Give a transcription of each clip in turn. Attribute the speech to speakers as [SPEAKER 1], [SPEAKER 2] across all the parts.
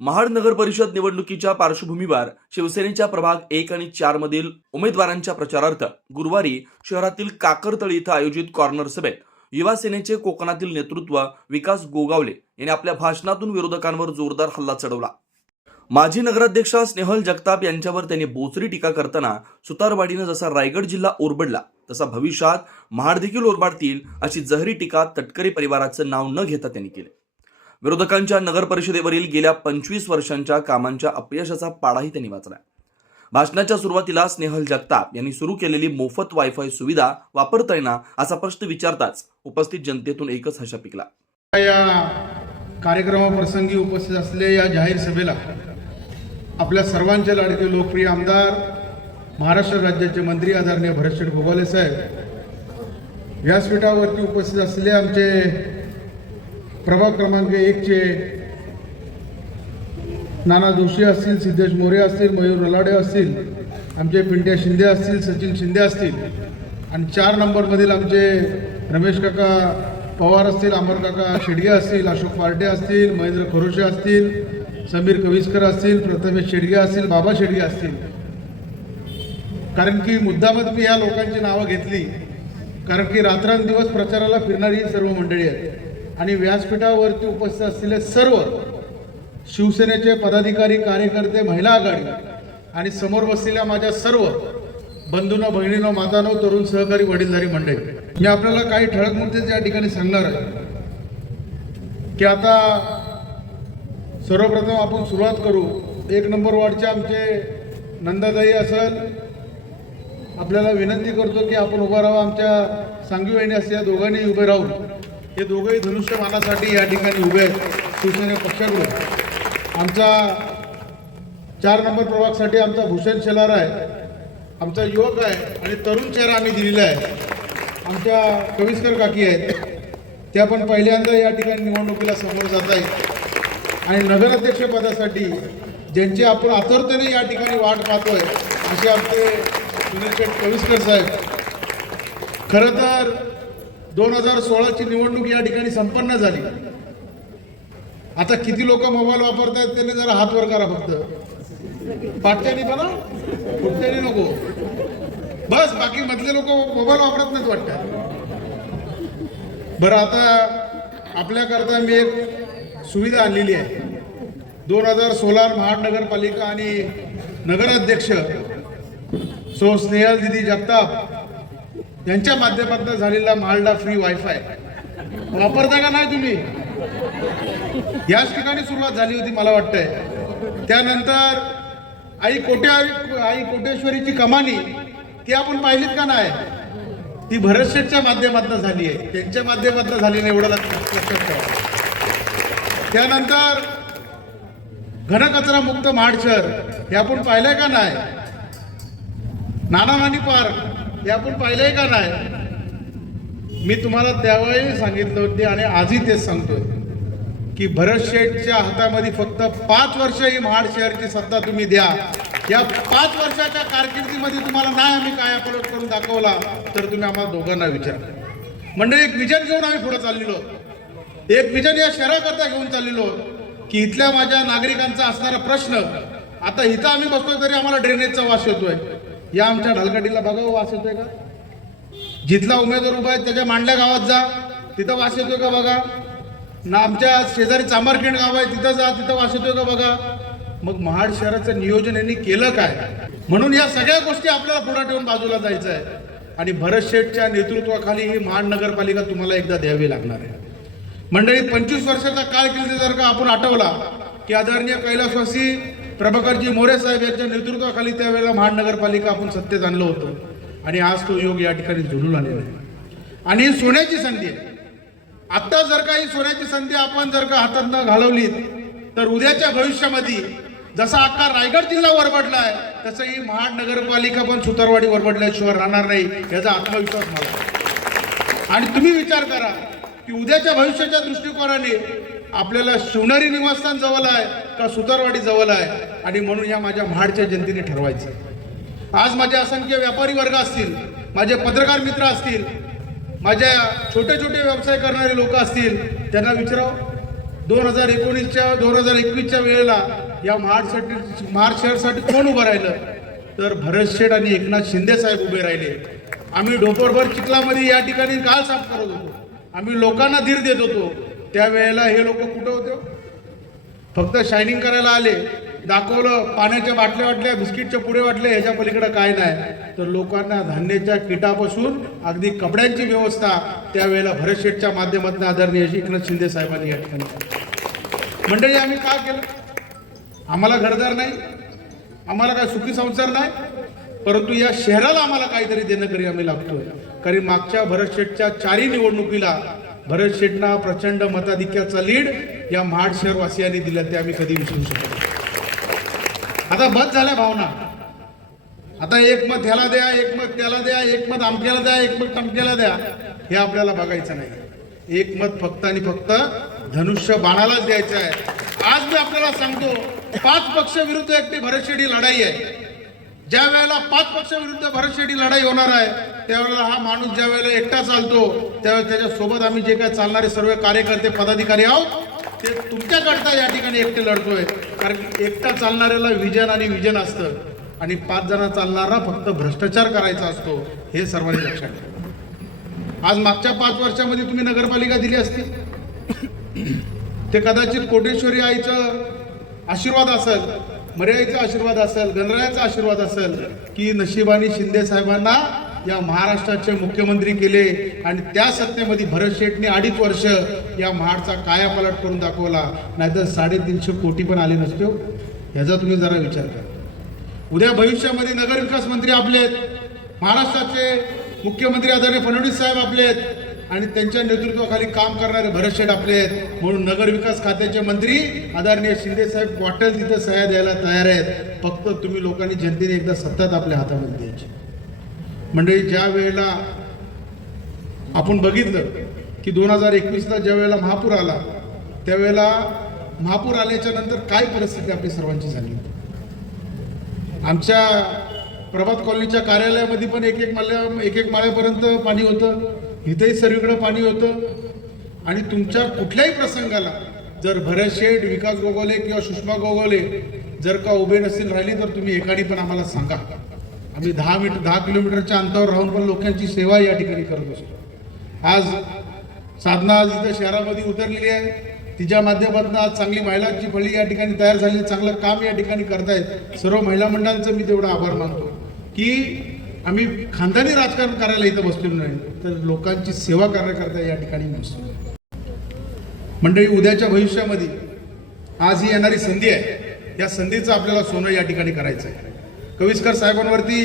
[SPEAKER 1] महाड नगर परिषद निवडणुकीच्या पार्श्वभूमीवर शिवसेनेच्या प्रभाग एक आणि चार मधील उमेदवारांच्या प्रचारार्थ गुरुवारी शहरातील काकरतळी इथं आयोजित कॉर्नर सभेत युवा सेनेचे कोकणातील नेतृत्व विकास गोगावले यांनी आपल्या भाषणातून विरोधकांवर जोरदार हल्ला चढवला. माजी नगराध्यक्ष स्नेहल जगताप यांच्यावर त्यांनी बोचरी टीका करताना सुतारवाडीनं जसा रायगड जिल्हा ओरबडला तसा भविष्यात महाड देखील ओरबाडतील अशी जहरी टीका तटकरे परिवाराचं नाव न घेता त्यांनी केली. विरोधकांच्या नगर परिषदेवरील गेल्या पंचवीस वर्षांच्या कामांच्या अपयशाचा पाडाही त्यांनी वाचला भाषणाच्या सुरुवातीला स्नेहल जगताप यांनी सुरू केलेली मोफत वायफाय सुविधा वापरता येणार असा प्रश्न विचारताच उपस्थित जनतेतून एकच हशा पिकला.
[SPEAKER 2] या कार्यक्रमाप्रसंगी उपस्थित असलेल्या या जाहीर सभेला आपल्या सर्वांचे लाडके लोकप्रिय आमदार महाराष्ट्र राज्याचे मंत्री आदरणीय भरतशेठ गोगाले साहेब व्यासपीठावरती उपस्थित असलेले आमचे प्रभाग क्रमांक एकचे नाना जोशी असतील सिद्धेश मोरे असतील मयूर रलाडे असतील आमचे पिंट्या शिंदे असतील सचिन शिंदे असतील. आणि चार नंबरमधील आमचे रमेश काका पवार असतील अमर काका शेडगे असतील अशोक पार्टे असतील महेंद्र खरोशे असतील समीर कविस्कर असतील प्रथमेश शेडगे असतील बाबा शेडगे असतील. कारण की मुद्दामत मी या लोकांची नावं घेतली. कारण की रात्रंदिवस प्रचाराला फिरणारी ही सर्व मंडळी आहेत. आणि व्यासपीठावरती उपस्थित असलेले सर्व शिवसेनेचे पदाधिकारी कार्यकर्ते महिला आघाडी आणि समोर बसलेल्या माझ्या सर्व बंधूंनो बहिणीनं मातानो तरुण सहकारी वडीलधारी मंडळी मी आपल्याला काही ठळक मुद्दे या ठिकाणी सांगणार आहे. की आता सर्वप्रथम आपण सुरुवात करू. एक नंबर वॉर्डचे आमचे नंदाताई असेल आपल्याला विनंती करतो की आपण उभं राहू आमच्या सांगवी वहिनी असल्या या दोघांनी उभे राहून हे दोघंही धनुष्यमानासाठी या ठिकाणी उभे आहेत. शिवसेना पक्षाकडून. आमचा चार नंबर प्रभागसाठी आमचा भूषण शेलार आहे. आमचा युवक आहे आणि तरुण चेहरा आम्ही दिलेला आहे. आमच्या कविस्कर काकी आहेत. त्या पण पहिल्यांदा या ठिकाणी निवडणुकीला समोर जात आहेत. आणि नगराध्यक्षपदासाठी ज्यांची आपण आतुरतेने या ठिकाणी वाट पाहतोय असे आमचे सुनील शेठ कविस्कर साहेब. खरं तर दोन हजार सोळाची निवडणूक या ठिकाणी संपन्न झाली. आता किती लोक मोबाईल वापरतायत त्यांनी जरा हात वर करा फक्त. पाठच्यानी बना कुठच्यानी नको. बस बाकी मधले लोक मोबाईल वापरत नाहीत वाटतं. बरं आता आपल्याकरता मी एक सुविधा आणलेली आहे. दोन हजार सोळा महानगरपालिका आणि नगराध्यक्ष सो स्नेहल दिदी जगताप त्यांच्या माध्यमातून झालेला मालडा फ्री वायफाय वापरता का नाही तुम्ही? याच ठिकाणी सुरुवात झाली होती मला वाटतंय. त्यानंतर आई कोटे आई कोटेश्वरीची कमानी ती आपण पाहिलीत का नाही? ती भरत शेठच्या माध्यमातून झाली आहे. त्यांच्या माध्यमातून झाली नाही एवढं लक्षात ठेवा. त्यानंतर घनकचरा मुक्त महाडशर हे आपण पाहिलंय का नाही? नानामानी पार्क हे आपण पाहिलंय का नाही? मी तुम्हाला त्यावेळी सांगितलं होते आणि आजही तेच सांगतोय की भरत शेठच्या हातामध्ये फक्त पाच वर्ष ही महाड शहरची सत्ता तुम्ही द्या. या पाच वर्षाच्या कारकिर्दीमध्ये तुम्हाला नाही आम्ही काय अपलोड करून दाखवला तर तुम्ही आम्हाला दोघांना विचार. म्हणजे एक विजन घेऊन आम्ही पुढे चाललेलो. एक विजन या शहराकरता घेऊन चाललेलो की इथल्या माझ्या नागरिकांचा असणारा प्रश्न आता इथं आम्ही बसतोय तरी आम्हाला ड्रेनेजचा वास येतोय. या आमच्या ढलकाटीला बघा वास येतोय का? जिथला उमेदवार उभा आहे त्याच्या मांडल्या गावात जा. तिथं वास येतोय का बघा? ना आमच्या शेजारी चांबारखेड गाव आहे तिथं जा तिथं वास येतोय का बघा? मग महाड शहराचं नियोजन यांनी केलं काय? म्हणून या सगळ्या गोष्टी आपल्याला पुढे ठेवून बाजूला जायचं आहे आणि भरत शेठच्या नेतृत्वाखाली ही महाड नगरपालिका तुम्हाला एकदा द्यावी लागणार आहे. मंडळी पंचवीस वर्षाचा काळकिर्दी जर का आपण आठवला की आदरणीय कैलासवासी प्रभाकरजी मोरे साहेब यांच्या नेतृत्वाखाली त्यावेळेला महानगरपालिका आपण सत्तेत आणलं होतं. आणि आज तो योग या ठिकाणी झुलून आलेला आहे. आणि ही सोन्याची संधी आहे. आत्ता जर का ही सोन्याची संधी आपण जर का हातात न घालवली तर उद्याच्या भविष्यामध्ये जसा अख्खा रायगड जिल्हा वरबडलाय तसं ही महानगरपालिका पण सुतारवाडी वरबडल्याशिवाय राहणार नाही याचा आत्मविश्वास मला आणि तुम्ही विचार करा की उद्याच्या भविष्याच्या दृष्टिकोनाने आपल्याला शिवनेरी निवासस्थान जवळ आहे का सुतारवाडी जवळ आहे आणि म्हणून या माझ्या महाडच्या जनतेने ठरवायचं. आज माझे असंख्य व्यापारी वर्ग असतील माझे पत्रकार मित्र असतील माझ्या छोटे छोटे व्यवसाय करणारे लोक असतील त्यांना विचारावं. दोन हजार एकोणीसच्या दोन हजार एकवीसच्या वेळेला या महाडसाठी महाड शहरसाठी कोण उभं राहिलं? तर भरत शेठ आणि एकनाथ शिंदे साहेब उभे राहिले. आम्ही डोपरभर चिखलामध्ये या ठिकाणी काल साफ करत होतो. आम्ही लोकांना धीर देत होतो. त्यावेळेला हे लोक कुठं फक्त शायनिंग करायला आले दाखवलं पाण्याच्या बाटल्या वाटल्या बिस्किटच्या पुढे वाटले ह्याच्या पलीकडे काय नाही. तर लोकांना धान्याच्या किटापासून अगदी कपड्यांची व्यवस्था त्यावेळेला भरत शेठच्या माध्यमातून आदरणीय एकनाथ शिंदे साहेबांनी या ठिकाणी मंडळी आम्ही का केलं? आम्हाला घरदार नाही आम्हाला काय सुखी संसार नाही परंतु या शहराला आम्हाला काहीतरी देणं करी आम्ही लागतोय. कारण मागच्या भरत शेठच्या चारही निवडणुकीला भरत शेठना प्रचंड मताधिक्याचा लीड या महाड शहरवासियांनी दिल्या ते आम्ही कधी विसरू शकतो आता बस झाल्या भावना. आता एक मत ह्याला द्या एक मत त्याला द्या एक मत आमक्याला द्या एक मत टमक्याला द्या हे आपल्याला बघायचं नाही. एक मत फक्त आणि फक्त धनुष्य बाणालाच द्यायचं आहे. आज मी आपल्याला सांगतो पाच पक्ष विरुद्ध एकटी भरतशेडी लढाई आहे. ज्या वेळेला पाच पक्ष विरुद्ध भरतशेडी लढाई होणार आहे त्यावेळेला हा माणूस ज्या वेळेला एकटा चालतो त्यावेळेला त्याच्या सोबत आम्ही जे काय चालणारे सर्व कार्यकर्ते पदाधिकारी आहोत ते तुमच्याकडता या ठिकाणी एकटे लढतोय. कारण एकटा चालणाऱ्याला विजन आणि विजन असतं. आणि पाच जण चालणारा फक्त भ्रष्टाचार करायचा असतो हे सर्वांनी लक्षात ठेवा. आज मागच्या पाच वर्षामध्ये तुम्ही नगरपालिका दिली असती. ते कदाचित कोटेश्वरी आईचं आशीर्वाद असेल मर्यादेचा आशीर्वाद असेल गणरायाचा आशीर्वाद असेल की नशिबानी शिंदे साहेबांना या महाराष्ट्राचे मुख्यमंत्री केले आणि त्या सत्तेमध्ये भरत शेठने अडीच वर्ष या महाडचा कायापालट करून दाखवला. नाहीतर साडेतीनशे कोटी पण आले नसते हो. ह्याचा तुम्ही जरा विचार करा. उद्या भविष्यामध्ये नगरविकास मंत्री आपले आहेत. महाराष्ट्राचे मुख्यमंत्री आदरणीय फडणवीस साहेब आपले आहेत. आणि त्यांच्या नेतृत्वाखाली काम करणारे भरत शेठ आपले आहेत. म्हणून नगरविकास खात्याचे मंत्री आदरणीय शिंदे साहेब वाटेल तिथं सह्या द्यायला तयार आहेत. फक्त तुम्ही लोकांनी जनतेने एकदा सत्ताच आपल्या हातामध्ये द्यायची. म्हणजे ज्या वेळेला आपण बघितलं की दोन हजार एकवीसला ज्या वेळेला महापूर आला त्यावेळेला महापूर आल्याच्यानंतर काय परिस्थिती आपली सर्वांची झाली? आमच्या प्रभात कॉलनीच्या कार्यालयामध्ये पण एक एक माल्या एक एक माळ्यापर्यंत पाणी होतं इथेही सर्वीकडे पाणी होतं. आणि तुमच्या कुठल्याही प्रसंगाला जर भरत शेठ विकास गोगोले किंवा सुषमा गोगोले जर का उभे नसतील राहिली तर तुम्ही एकाने पण आम्हाला सांगा. आम्ही दहा मीटर दहा किलोमीटरच्या अंतरावर राहून पण लोकांची सेवा या ठिकाणी करत असतो. आज साधना आज इथं शहरामध्ये उतरलेली आहे. तिच्या माध्यमातून आज चांगली महिलांची फळी या ठिकाणी तयार झाली चांगलं काम या ठिकाणी करतायत. सर्व महिला मंडळांचं मी तेवढा आभार मानतो. की आम्ही खानदानी राजकारण करायला इथं बसलेलो नाही तर लोकांची सेवा करण्याकरता या ठिकाणी बसलो. मंडळी उद्याच्या भविष्यामध्ये आज ही येणारी संधी आहे. या संधीचं आपल्याला सोनं या ठिकाणी करायचं आहे कविस्कर साहेबांवरती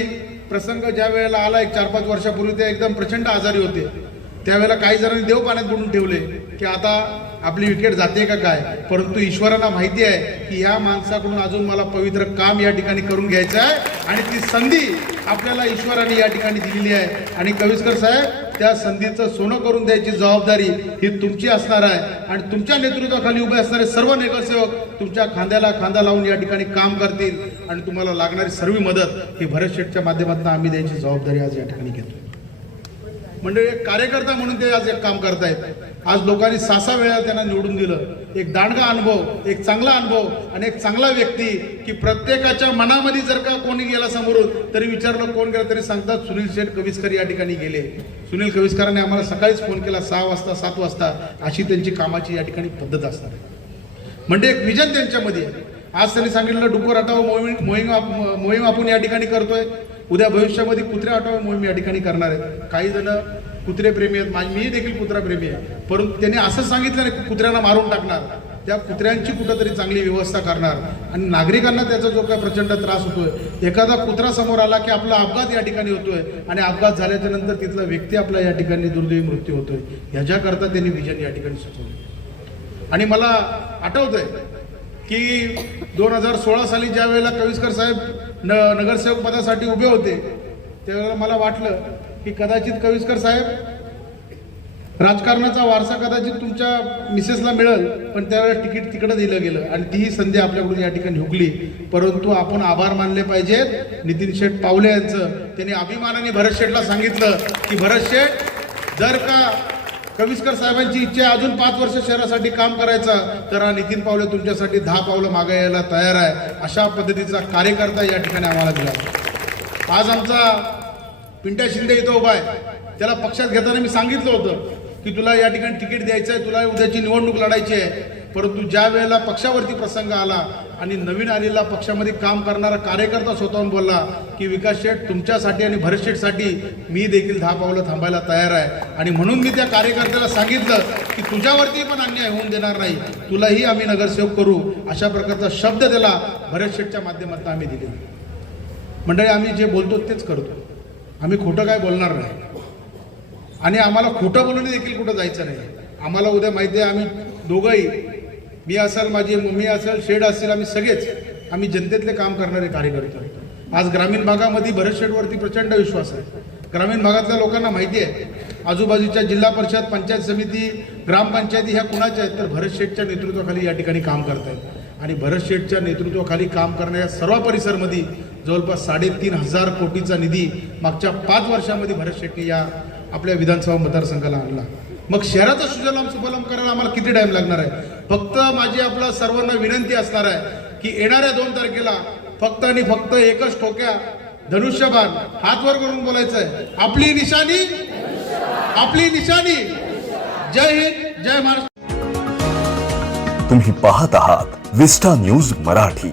[SPEAKER 2] प्रसंग ज्या वेळेला आला एक चार पाच वर्षापूर्वी ते एकदम प्रचंड आजारी होते. त्यावेळेला काही जणांनी देव पाण्यात बुडून ठेवले की आता आपली विकेट जाते का काय? परंतु ईश्वराला माहिती आहे की या माणसाकडून अजून मला पवित्र काम या ठिकाणी करून घ्यायचं आहे आणि ती संधी आपल्याला ईश्वराने या ठिकाणी दिलेली आहे. आणि कविस्कर साहेब त्या संधीचं सोनं करून द्यायची जबाबदारी ही तुमची असणार आहे. आणि तुमच्या नेतृत्वाखाली उभे असणारे सर्व नगरसेवक तुमच्या खांद्याला खांदा लावून या ठिकाणी काम करतील. आणि तुम्हाला लागणारी सर्व मदत ही भरत शेठच्या माध्यमातून आम्ही द्यायची जबाबदारी आज या ठिकाणी घेतो म्हणजे एक कार्यकर्ता म्हणून ते आज एक काम करतायत. आज लोकांनी सहा सहा वेळा त्यांना निवडून दिलं. एक दांडगा अनुभव एक चांगला अनुभव आणि एक चांगला व्यक्ती की प्रत्येकाच्या मनामध्ये जर का कोणी गेला समोरून तरी विचारलं कोण गेला तरी सांगतात सुनील शेठ कविस्कर या ठिकाणी गेले. सुनील कविस्करांनी आम्हाला सकाळीच फोन केला सहा वाजता सात वाजता. अशी त्यांची कामाची या ठिकाणी पद्धत असणार आहे. म्हणजे एक विजन त्यांच्यामध्ये आज त्यांनी सांगितलं डुक्कर हटाव मोहीम मोहीम मोहीम आपण या ठिकाणी करतोय. उद्या भविष्यामध्ये कुत्रे हटाव मोहीम या ठिकाणी करणार आहेत काही जण कुत्रेप्रेमी आहेत. माझी मी देखील कुत्राप्रेमी आहे. परंतु त्यांनी असं सांगितलं नाही की कुत्र्यांना मारून टाकणार. त्या कुत्र्यांची कुठंतरी चांगली व्यवस्था करणार. आणि नागरिकांना त्याचा जो काय प्रचंड त्रास होतोय एखादा कुत्रा समोर आला की आपला अपघात या ठिकाणी होतोय आणि अपघात झाल्याच्यानंतर तिथला व्यक्ती आपला या ठिकाणी दुर्दैवी मृत्यू होतोय. ह्याच्याकरता त्यांनी विजन या ठिकाणी सुचवलं. आणि मला आठवतंय की दोन हजार सोळा साली ज्या वेळेला कविस्कर साहेब न नगरसेवक पदासाठी उभे होते. त्यावेळेला मला वाटलं की कदाचित कविस्कर साहेब राजकारणाचा वारसा कदाचित तुमच्या मिसेसला मिळेल पण त्यावेळेला तिकीट तिकडं दिलं गेलं आणि तीही संधी आपल्याकडून या ठिकाणी हुकली परंतु आपण आभार मानले पाहिजेत. नितीन शेठ पावले यांचं. त्यांनी अभिमानाने भरत शेठला सांगितलं की भरत शेठ जर का कविस्कर साहेबांची इच्छा आहे अजून पाच वर्ष शहरासाठी काम करायचं. तर हा नितीन पावले तुमच्यासाठी दहा पावलं मागे यायला तयार आहे. अशा पद्धतीचा कार्यकर्ता या ठिकाणी आम्हाला दिला. आज आमचा पिंट्या शिंदे इथं उभा आहे. त्याला पक्षात घेताना मी सांगितलं होतं की तुला या ठिकाणी तिकीट द्यायचं आहे तुला उद्याची निवडणूक लढायची आहे. परंतु ज्या वेळेला पक्षावरती प्रसंग आला आणि नवीन आलेला पक्षामध्ये काम करणारा कार्यकर्ता स्वतःहून बोलला की विकास शेठ तुमच्यासाठी आणि भरत शेठसाठी मी देखील दहा पावलं थांबायला तयार आहे. आणि म्हणून मी त्या कार्यकर्त्याला सांगितलं की तुझ्यावरती पण अन्याय होऊन देणार नाही. तुलाही आम्ही नगरसेवक करू. अशा प्रकारचा शब्द त्याला भरत शेठच्या माध्यमातून आम्ही दिले. मंडळी आम्ही जे बोलतो तेच करतो. आम्ही खोटं काय बोलणार नाही. आणि आम्हाला खोटं बोलून देखील कुठं जायचं नाही. आम्हाला उद्या माहिती आहे आम्ही दोघंही मी असाल माझी मम्मी असेल शेड असेल आम्ही सगळेच आम्ही जनतेतले काम करणारे कार्यकर्ते आहोत. आज ग्रामीण भागामध्ये भरत शेडवरती प्रचंड विश्वास आहे. ग्रामीण भागातल्या लोकांना माहिती आहे आजूबाजूच्या जिल्हा परिषद पंचायत समिती ग्रामपंचायती ह्या कुणाच्या आहेत? तर भरत शेठच्या नेतृत्वाखाली या ठिकाणी काम करत आहेत आणि भरत शेठच्या नेतृत्वाखाली काम करणाऱ्या सर्व परिसरमध्ये जवळपास साडेतीन हजार कोटीचा निधी मागच्या पाच वर्षामध्ये भरत शेट्टी या आपल्या विधानसभा मतदारसंघाला आणला. मग शहराचा सुजलाम सुफलाम करायला आम्हाला किती टाईम लागणार आहे? फक्त माझी आपला सर्वांना विनंती असणार आहे की येणाऱ्या दोन तारखेला फक्त आणि फक्त एकच ठोक्या धनुष्यबाण हात वर करून बोलायचं आहे आपली निशाणी? आपली निशाणी? जय हिंद जय महाराष्ट्र.
[SPEAKER 3] तुम्ही पाहत आहात विस्टा न्यूज मराठी.